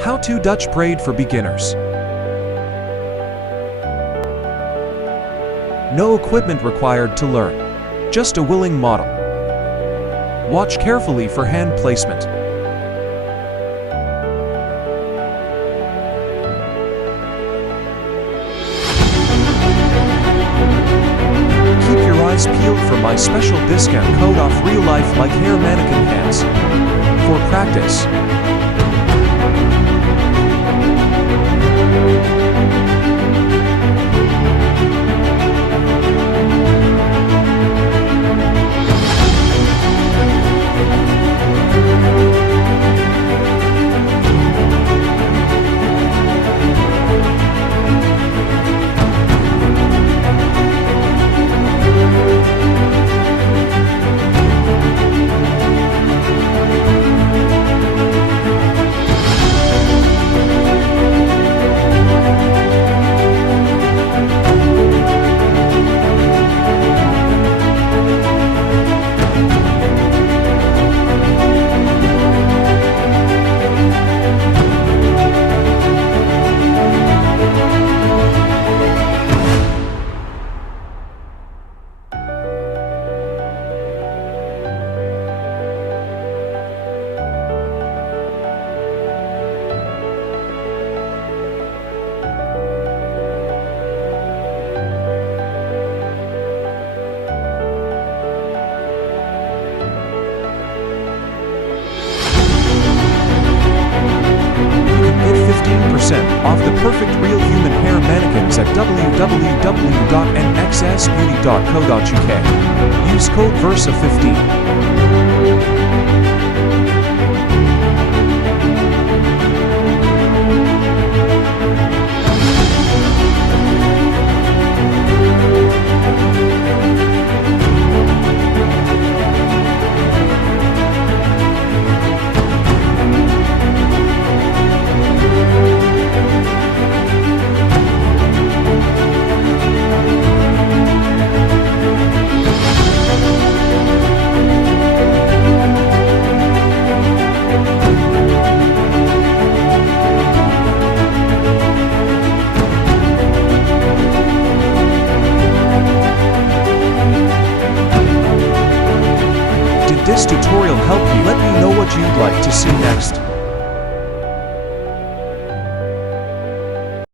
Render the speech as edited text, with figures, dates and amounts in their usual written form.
How to Dutch braid for beginners. No equipment required to learn. Just a willing model. Watch carefully for hand placement. Keep your eyes peeled for my special discount code off real-life like hair mannequin hands. For practice. Off the perfect real human hair mannequins at www.nxsbeauty.co.uk. Use code VERSA15. Did this tutorial help you? Let me know what you'd like to see next.